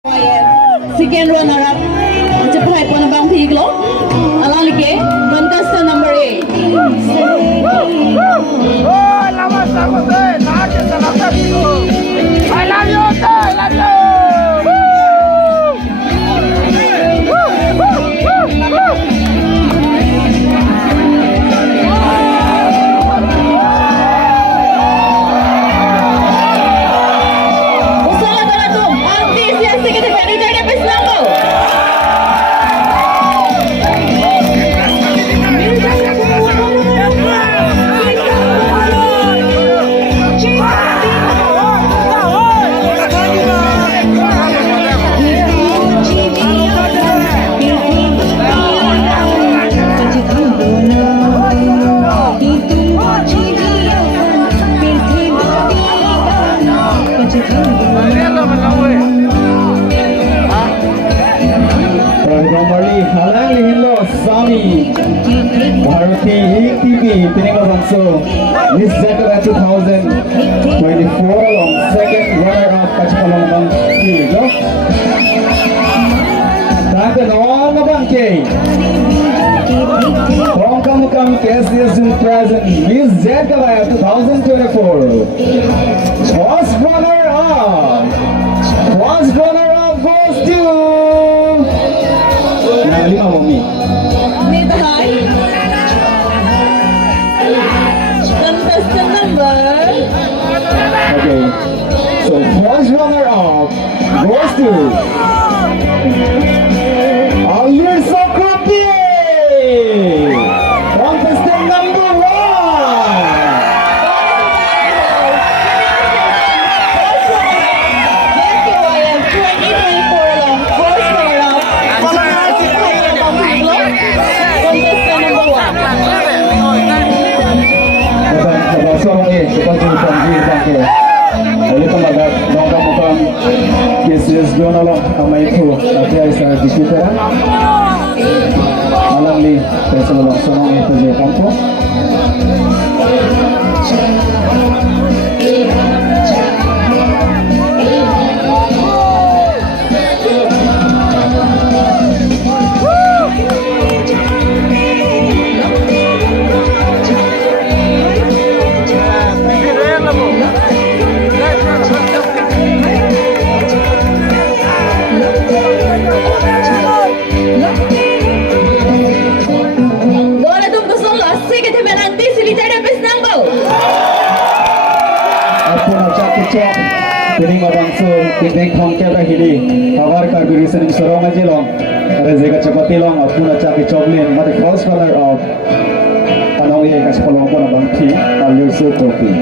ZKYF second runner-up mencapai penebang Tiglo along lagi contestant number 8. I love you, I love you. Miss ZKYF 2024 along second runner-up Pachipalong Kilo. Tante Noang Bangke. Dongkamukam KCS present Miss ZKYF 2024. First runner-up. First runner-up goes to Nalima Mami. Contestant number. Okay, so first runner-up goes to Alir Sakopi, contestant number 1. ZKYF 2024 along first runner-up contestant number 1. Sorry, kita jumpa di bangke. Lalu kemarin Dongkamukam KCS donalo kama itu nanti saya diskusikan. Malam ni saya langsung itu je kampus. Piring mabangsur, piring thongke bahili, kabar karbiri senim sorong aja long, ada zeka cepati long, apuna capi coblin, mati first runner of tanong ye kasih pelong pun abang ti, Alir Sakopi.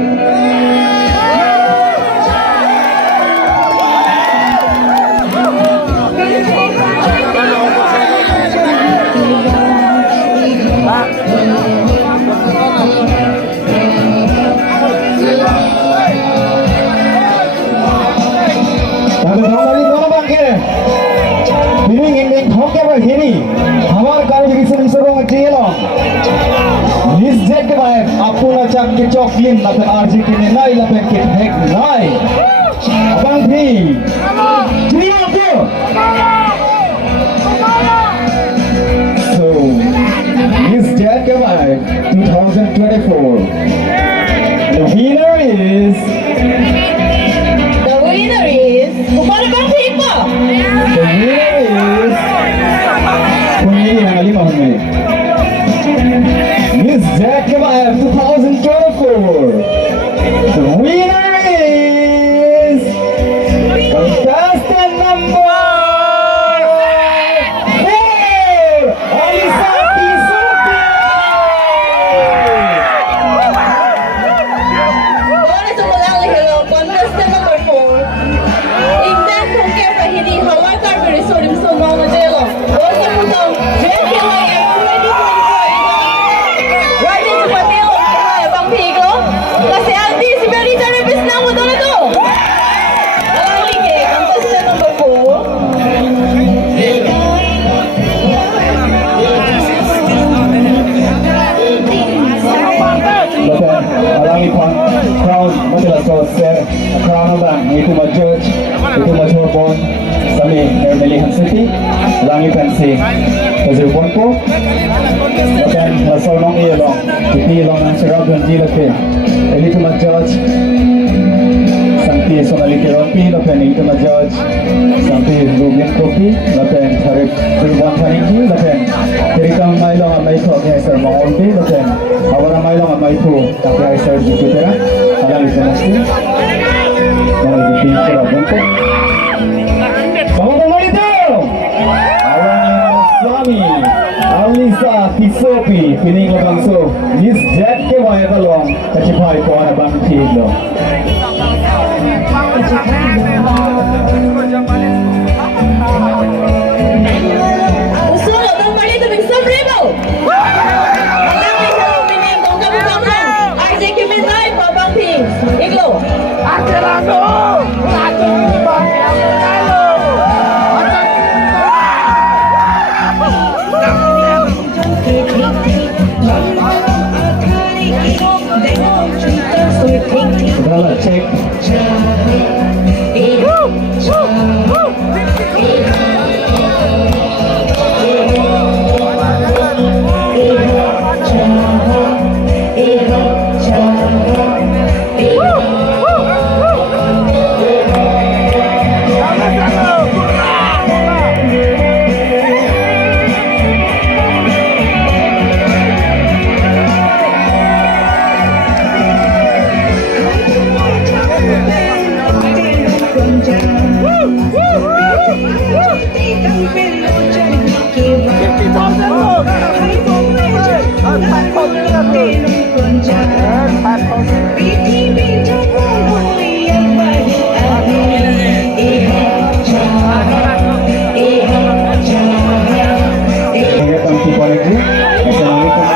Miss ZKYF apuna cak ke coklin lapen RG kini nai lapen ke hek nai abang P terima tu. So Miss ZKYF 2024 the winner is Kepada Bang Pipa. The winner is Pemilih yang 5 menit. Miss ZKYF 2024. The winner is contestant number 4, Alisa Pisuti. kami Mermelihan City, Langi Pensi, Pazir Ponpo, Lakan Lasol Nong Iyalong, Tipi Long ng Sirab ng Jilake, Elito Mag-Judge, Santi Sonaliti Rompi, Lakan Elito Mag-Judge, Santi Rubin Kopi, Lakan Tarik Turban Paniki, Lakan Tirikang Mailong ang Maito Agniser Mangolpi, Lakan Awara Mailong ang Maito Agniser Jupitera, Alang Ito Masti, Mga Ipin Sirab Ponpo. Mga pamalito! Alang Swami, Alisa Pisopi, Pining Labangso, Miss ZKYF along, Kachipay po na bang Tiglo. Usunod ang palito ng Supremo! Malaki sa lumining Dongkamukam RZKYF Babang Ping Iglo! Atirano! Ato! Bakalo! Dala, check. Ingat ang tipo lagi. Assalamualaikum.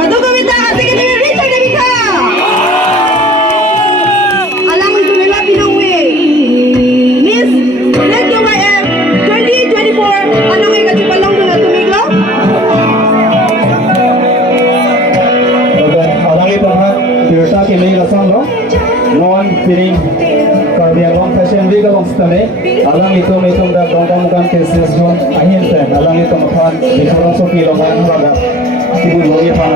Ato kami ta kasi kini Richard Nabika! Alang ito nila pinangwi. Miss ZKYF 2024, anong ikatipalong doon na tumiglo? Alang ito ha, Tirta Kimi Rasang lo. Noon piring Karbiang Long Fashion Week along stane. Alang ito may tunda Dongkamukam Cases Zone. Ahin pen. Alang ito makan di Kurang Sopi Longan Haraga. Tibu Logi Pang.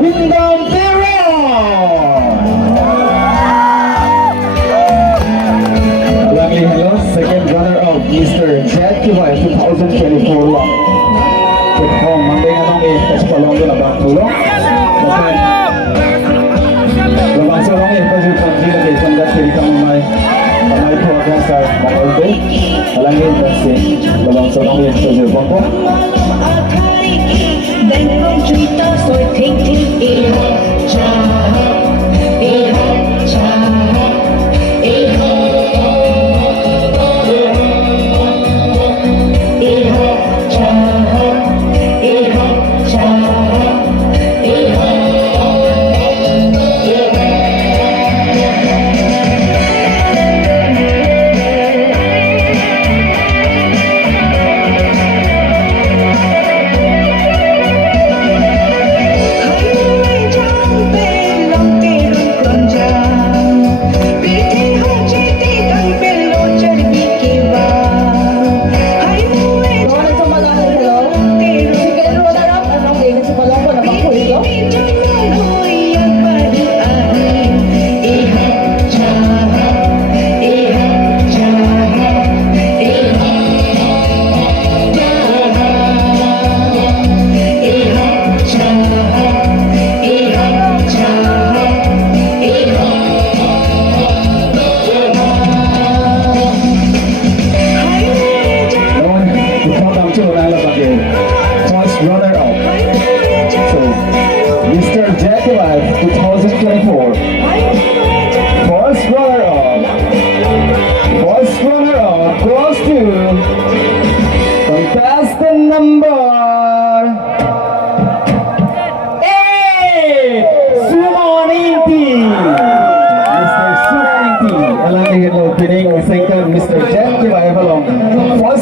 Windom Pero. Alang hello, second runner up Mr. ZKYF 2024 long. At home, Monday nga nang Kachipalong doon abang tulong. Bakit? Labang sa lang pwede pang ginagay kung dati kang may po ako sa Mangolbe. Alangin kasi labang sa lang pwede pang po.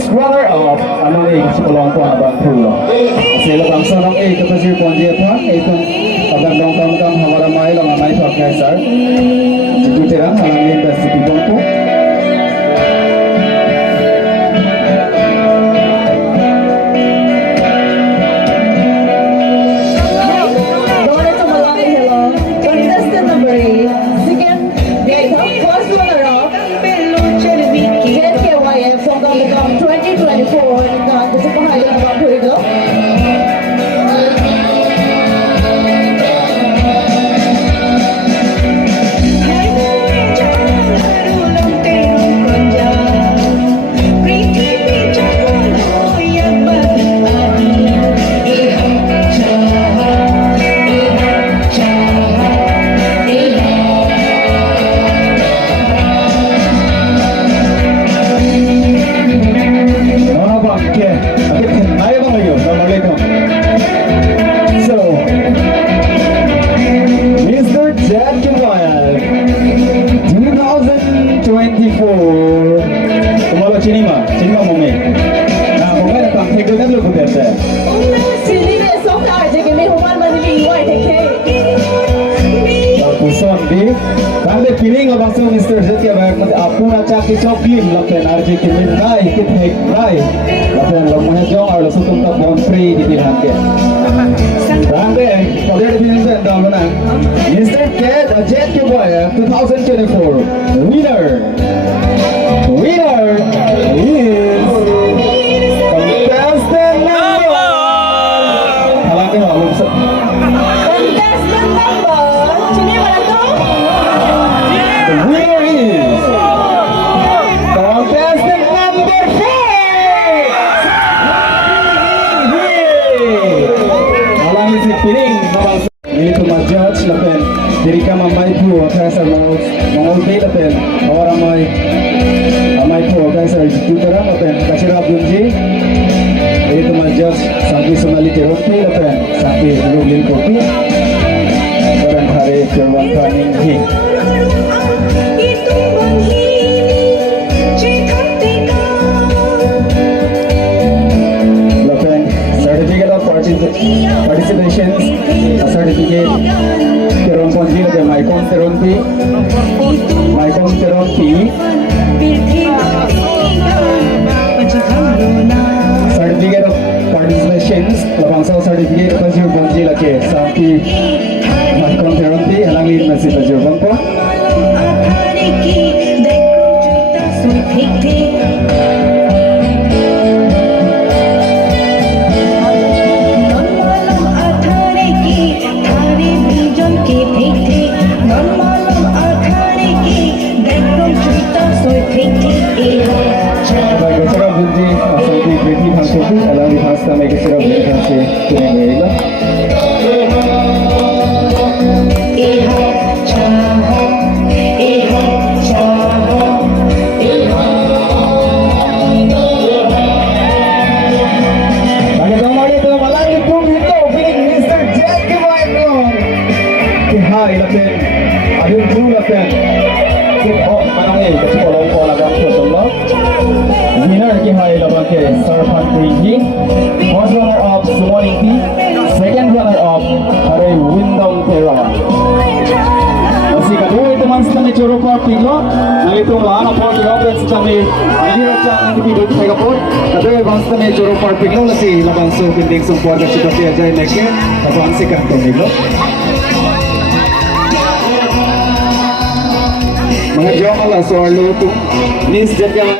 first runner-up, anong A si Palong po na bang pulo. Sila bang sa nang A kapasir Ponji Apang, itong abang Dongkamukam hamaramay lang amay pagkaisar. Situ tirang halangin ba si Pipong po. Contestant number 8, second, first runner-up, ZKYF Dongkamukam 2024, dan kesupahan yang abang itu. So, Mr. ZKYF 2024 Tumalo Chinima Mome Nah, Mome na pang take na lo kutete Sini ni sok ta je ke me human manili wai Puson di Kande feeling abang so Mr. ZKYF mati apuna chaki choklim lapen RJ ke min nai kit hek nai lapen lo mohe jong ar lo sutum ta bon free di bilhan ke Rangbe poder di binsen daw na Mr. ZKYF 2024 winner is contestant number Halang ke halong sa Contestant number, sini mana tu? The winner is contestant number 4! Alang isi piring ini tu judge lapen diri ka mamay po kaya mongol bay lapen orang amay po kaya sa tutara lapen kasirap dunji ini tu judge sampai sunali teropi lapen sampai rulin kopi orang hari firman paning hi certificate of participation certificate Teron Ponji ke Maikon Teron P certificate of participation Labangsal certificate Pajur Ponji lake Sampi Maikon Teron P halangin masih Pajur Bangko winner ki hai laban ke Sarpan Ringi, first runner up Sumoni P, second runner up Hare Windom Tera. Masih kedua itu teman kami Coropa Pilo, itu lana port Roberts kami Adira Chan nanti video saya pun, kedua bangsa kami Coropa Pilo lagi laban so pending support kita seperti aja mereka, laban si kantong Pilo. Mga jom ala so arlo tu Miss ZKYF